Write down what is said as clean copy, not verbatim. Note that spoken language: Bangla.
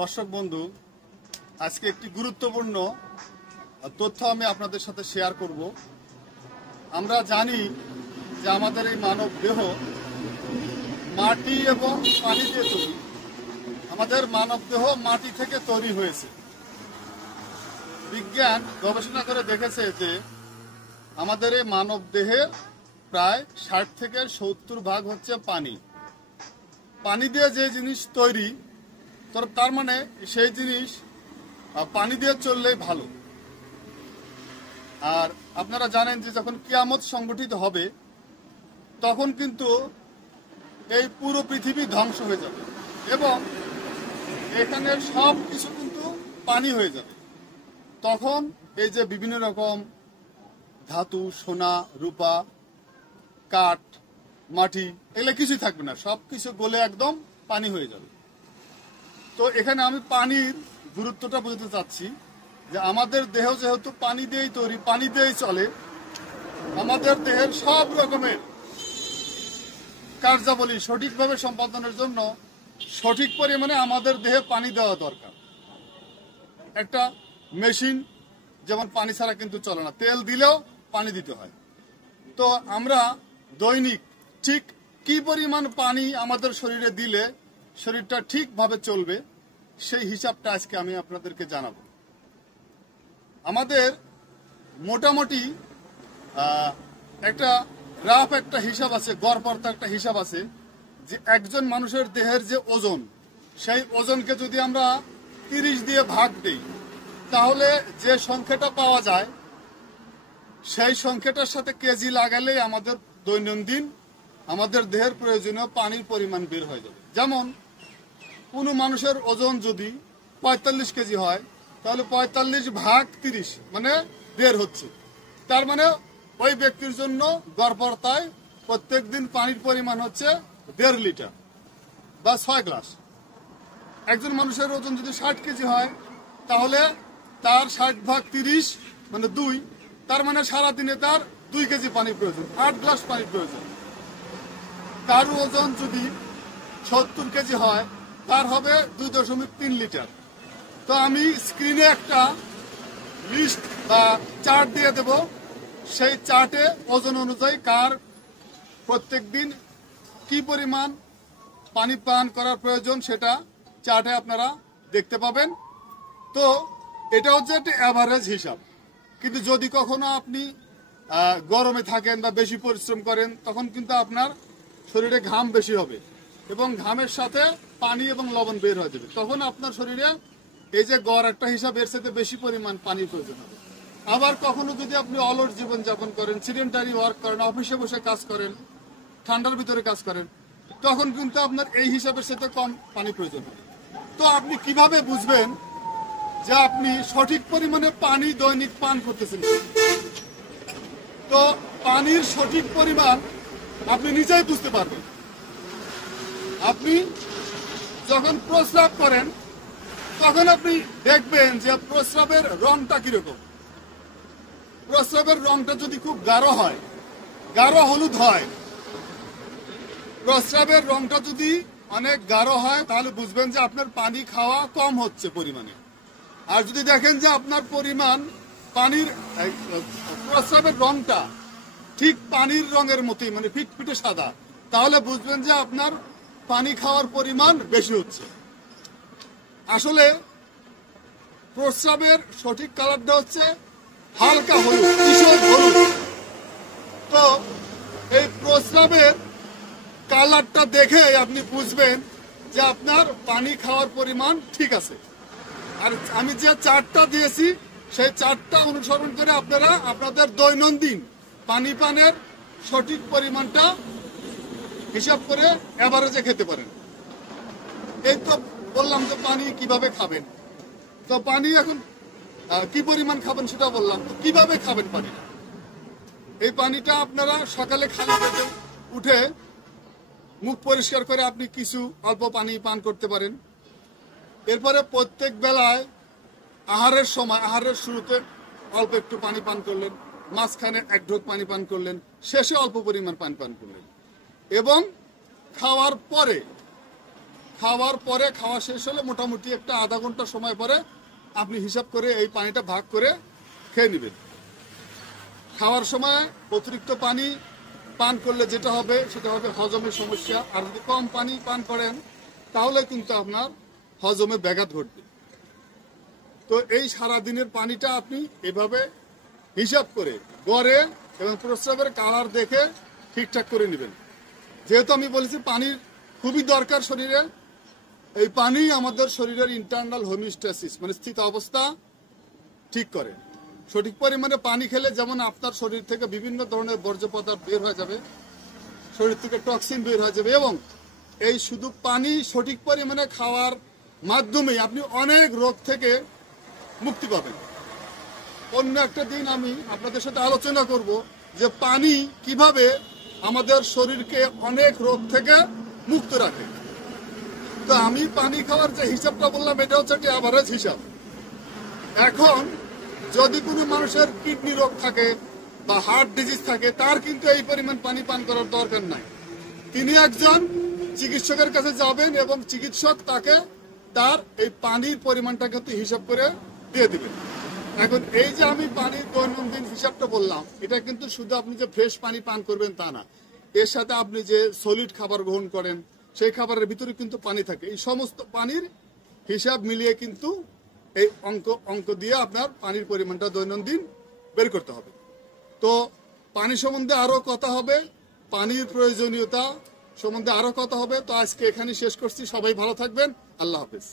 দর্শক বন্ধু, আজকে একটি গুরুত্বপূর্ণ তথ্য আমি আপনাদের সাথে শেয়ার করব। আমরা জানি যে আমাদের এই মানব দেহ মাটি এবং পানি দিয়ে তৈরি। আমাদের মানব দেহ মাটি থেকে তৈরি হয়েছে। বিজ্ঞান গবেষণা করে দেখেছে যে আমাদের এই মানব দেহে প্রায় 60 থেকে 70% হচ্ছে পানি। পানি দিয়ে যে জিনিস তৈরি, তার মানে সেই জিনিস পানি দিয়ে চললেই ভালো। আর আপনারা জানেন যে যখন কিয়ামত সংগঠিত হবে তখন কিন্তু এই পুরো পৃথিবী ধ্বংস হয়ে যাবে এবং এখানে সব কিছু কিন্তু পানি হয়ে যাবে। তখন এই যে বিভিন্ন রকম ধাতু, সোনা, রূপা, কাঠ, মাটি, এগুলো কিছুই থাকবে না, সব কিছু গলে একদম পানি হয়ে যাবে। তো এখানে আমি পানির গুরুত্বটা বুঝতে চাচ্ছি যে আমাদের দেহ যেহেতু পানি দিয়েই তৈরি, পানি দিয়েই চলে, আমাদের দেহের সব রকমের কার্যাবলী সঠিকভাবে সম্পাদনের জন্য সঠিক পরিমাণে আমাদের দেহে পানি দেওয়া দরকার। একটা মেশিন যেমন পানি ছাড়া কিন্তু চলে না, তেল দিলেও পানি দিতে হয়। তো আমরা দৈনিক ঠিক কি পরিমাণ পানি আমাদের শরীরে দিলে শরীরটা ঠিকভাবে চলবে সেই হিসাবটা আজকে আমি আপনাদেরকে জানাবো। আমাদের মোটামুটি একটা রাফ একটা হিসাব আছে, গড়পড়তা একটা হিসাব আছে যে একজন মানুষের দেহের যে ওজন, সেই ওজনকে যদি আমরা 30 দিয়ে ভাগ দিই তাহলে যে সংখ্যাটা পাওয়া যায় সেই সংখ্যাটার সাথে কেজি লাগালেই আমাদের দৈনন্দিন আমাদের দেহের প্রয়োজনীয় পানির পরিমাণ বের হয়ে যাবে। যেমন কোনো মানুষের ওজন যদি 45 কেজি হয় তাহলে 45 ভাগ 30 মানে 1.5 হচ্ছে। তার মানে ওই ব্যক্তির জন্য গড়পড়তায় প্রত্যেক দিন পানির পরিমাণ হচ্ছে 1.5 লিটার বা 6 গ্লাস। একজন মানুষের ওজন যদি 60 কেজি হয় তাহলে তার 60 ভাগ 30 মানে 2, তার মানে সারাদিনে তার 2 কেজি পানির প্রয়োজন, 8 গ্লাস পানির প্রয়োজন। তার ওজন যদি 70 কেজি হয় তার হবে 2.3 লিটার। তো আমি স্ক্রিনে একটা লিস্ট বা চার্ট দিয়ে দেব, সেই চার্টে ওজন অনুযায়ী কার প্রত্যেক দিন কি পরিমাণ পানি পান করার প্রয়োজন সেটা চার্টে আপনারা দেখতে পাবেন। তো এটা হচ্ছে একটা অ্যাভারেজ হিসাব। কিন্তু যদি কখনো আপনি গরমে থাকেন বা বেশি পরিশ্রম করেন তখন কিন্তু আপনার শরীরে ঘাম বেশি হবে এবং ঘামের সাথে পানি এবং লবণ বের হয়ে যাবে। তখন আপনার শরীরে এই যে গড় একটা হিসাব, এর সাথে বেশি পরিমাণ পানির প্রয়োজন হবে। আবার কখনো যদি আপনি অলস জীবনযাপন করেন, সিডেন্টারি ওয়ার্ক করেন, অফিসে বসে কাজ করেন, ঠান্ডার ভিতরে কাজ করেন, তখন কিন্তু আপনার এই হিসাবের সাথে কম পানি প্রয়োজন হবে। তো আপনি কিভাবে বুঝবেন যে আপনি সঠিক পরিমাণে পানি দৈনিক পান করতেছেন? তো পানির সঠিক পরিমাণ আপনি নিজেই বুঝতে পারবেন। আপনি যখন প্রস্রাব করেন তখন আপনি দেখবেন যে প্রস্রাবের রংটা কিরকম। প্রস্রাবের রংটা যদি খুব গাঢ় হয়, গাঢ় হলুদ হয়, প্রস্রাবের রংটা যদি অনেক গাঢ় হয় তাহলে বুঝবেন যে আপনার পানি খাওয়া কম হচ্ছে পরিমাণে। আর যদি দেখেন যে আপনার পরিমাণ পানির প্রস্রাবের রংটা ঠিক পানির রঙের মতোই মানে ফিটফিটে সাদা, তাহলে বুঝবেন যে আপনার পানি খাওয়ার পরিমাণ বেশি হচ্ছে। আসলে প্রস্রাবের সঠিক কালারটা হচ্ছে হালকা হলুদ, কিশোর হলুদ। তো এই প্রস্রাবের কালারটা দেখে আপনি বুঝবেন যে আপনার পানি খাওয়ার পরিমাণ ঠিক আছে। আর আমি যে চার্টটা দিয়েছি সেই চার্টটা অনুসরণ করে আপনারা আপনাদের দৈনন্দিন পানি পানের সঠিক পরিমাণটা হিসাব করে এভারেজে খেতে পারেন। এই তো বললাম যে পানি কিভাবে খাবেন। তো পানি এখন কি পরিমাণ খাবেন সেটা বললাম। তো কিভাবে খাবেন পানিটা? এই পানিটা আপনারা সকালে খালি পেটে উঠে মুখ পরিষ্কার করে আপনি কিছু অল্প পানি পান করতে পারেন। এরপরে প্রত্যেক বেলায় আহারের সময়, আহারের শুরুতে অল্প একটু পানি পান করলেন, মাঝখানে 1 ঢোক পানি পান করলেন, শেষে অল্প পরিমাণ পানি পান করলেন এবং খাওয়ার পরে খাওয়ার পরে, খাওয়া শেষ হলে মোটামুটি একটা আধা ঘন্টা সময় পরে আপনি হিসাব করে এই পানিটা ভাগ করে খেয়ে নেবেন। খাওয়ার সময় অতিরিক্ত পানি পান করলে যেটা হবে সেটা হবে হজমের সমস্যা। আর যদি কম পানি পান করেন তাহলে কিন্তু আপনার হজমে ব্যাঘাত ঘটবে। তো এই সারাদিনের পানিটা আপনি এভাবে হিসাব করে গড়ে এবং প্রস্রাবের কালার দেখে ঠিকঠাক করে নেবেন। যেহেতু আমি বলেছি পানির খুবই দরকার শরীরে, এই পানি আমাদের শরীরের ইন্টারনাল হোমিওস্ট্যাসিস মানে স্থিত অবস্থা ঠিক করে। সঠিক পরিমাণে পানি খেলে যেমন আপনার শরীর থেকে বিভিন্ন ধরনের বর্জ্য পদার্থ বের হয়ে যাবে, শরীর থেকে টক্সিন বের হয়ে যাবে, এবং এই শুধু পানি সঠিক পরিমাণে খাওয়ার মাধ্যমে আপনি অনেক রোগ থেকে মুক্তি পাবেন। অন্য একটা দিন আমি আপনাদের সাথে আলোচনা করব যে পানি কিভাবে আমাদের শরীরকে অনেক রোগ থেকে মুক্ত রাখে। তো আমি পানি খাওয়ার যে হিসাবটা বললাম এটা হচ্ছে একটা অ্যাভারেজ হিসাব। এখন যদি কোনো মানুষের কিডনি রোগ থাকে বা হার্ট ডিজিজ থাকে তার কিন্তু এই পরিমাণ পানি পান করার দরকার নাই। তিনি একজন চিকিৎসকের কাছে যাবেন এবং চিকিৎসক তাকে তার এই পানির পরিমাণটা কিন্তু হিসাব করে দিয়ে দিবেন। এখন এই যে আমি পানির দৈনন্দিন হিসাবটা বললাম এটা কিন্তু শুধু আপনি যে ফ্রেশ পানি পান করবেন তা না, এর সাথে আপনি যে সলিড খাবার গ্রহণ করেন সেই খাবারের ভিতরে কিন্তু পানি থাকে। এই সমস্ত পানির হিসাব মিলিয়ে কিন্তু এই অঙ্ক দিয়ে আপনার পানির পরিমাণটা দৈনন্দিন বের করতে হবে। তো পানি সম্বন্ধে আরো কথা হবে, পানির প্রয়োজনীয়তা সম্বন্ধে আরো কথা হবে। তো আজকে এখানে শেষ করছি। সবাই ভালো থাকবেন। আল্লাহ হাফেজ।